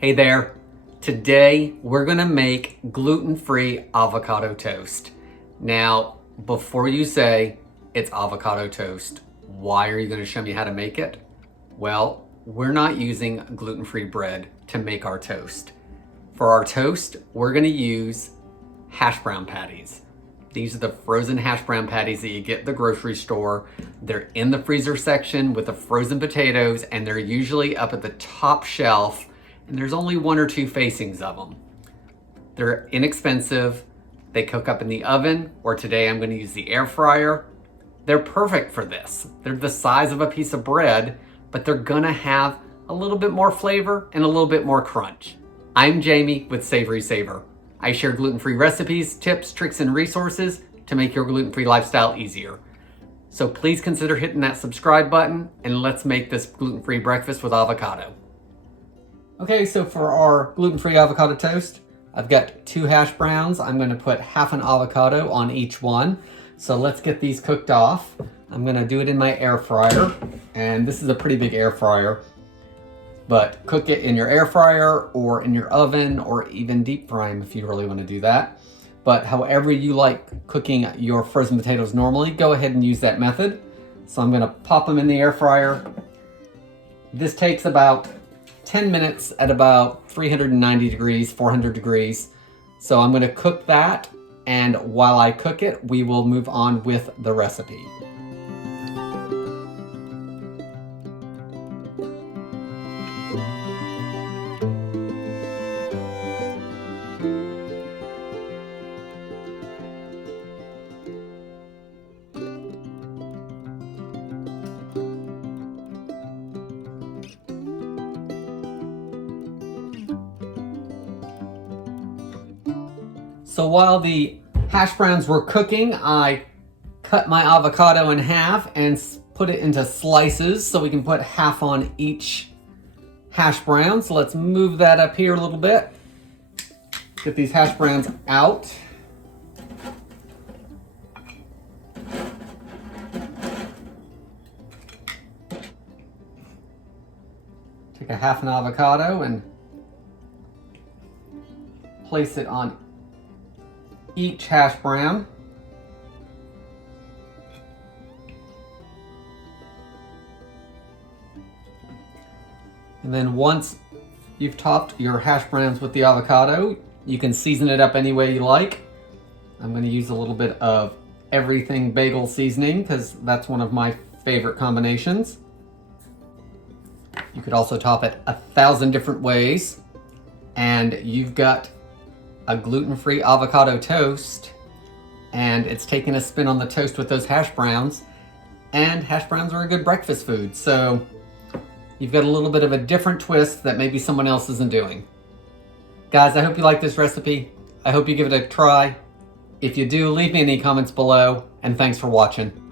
Hey there. Today we're gonna make gluten-free avocado toast. Now, before you say it's avocado toast, why are you gonna show me how to make it? Well, we're not using gluten-free bread to make our toast. For our toast, we're gonna use hash brown patties. These are the frozen hash brown patties that you get at the grocery store. They're in the freezer section with the frozen potatoes, and they're usually up at the top shelf, and there's only one or two facings of them. They're inexpensive. They cook up in the oven, or today I'm going to use the air fryer. They're perfect for this. They're the size of a piece of bread, but they're gonna have a little bit more flavor and a little bit more crunch. I'm Jamie with SavorySaver. I share gluten-free recipes, tips, tricks, and resources to make your gluten-free lifestyle easier. So please consider hitting that subscribe button, and let's make this gluten-free breakfast with avocado. Okay, so for our gluten-free avocado toast, I've got 2 hash browns. I'm gonna put half an avocado on each one. So let's get these cooked off. I'm gonna do it in my air fryer, and this is a pretty big air fryer. But cook it in your air fryer or in your oven, or even deep fry them if you really want to do that. But however you like cooking your frozen potatoes normally, go ahead and use that method. So I'm going to pop them in the air fryer. This takes about 10 minutes at about 390 degrees, 400 degrees. So I'm going to cook that, and while I cook it, we will move on with the recipe. So while the hash browns were cooking, I cut my avocado in half and put it into slices so we can put half on each hash brown. So let's move that up here a little bit. Get these hash browns out. Take a half an avocado and place it on each hash brown. And then once you've topped your hash browns with the avocado, you can season it up any way you like. I'm going to use a little bit of everything bagel seasoning because that's one of my favorite combinations. You could also top it 1,000 different ways, and you've got a gluten-free avocado toast, and it's taking a spin on the toast with those hash browns, and hash browns are a good breakfast food, so you've got a little bit of a different twist that maybe someone else isn't doing. Guys, I hope you like this recipe. I hope you give it a try. If you do, leave me any comments below, and thanks for watching.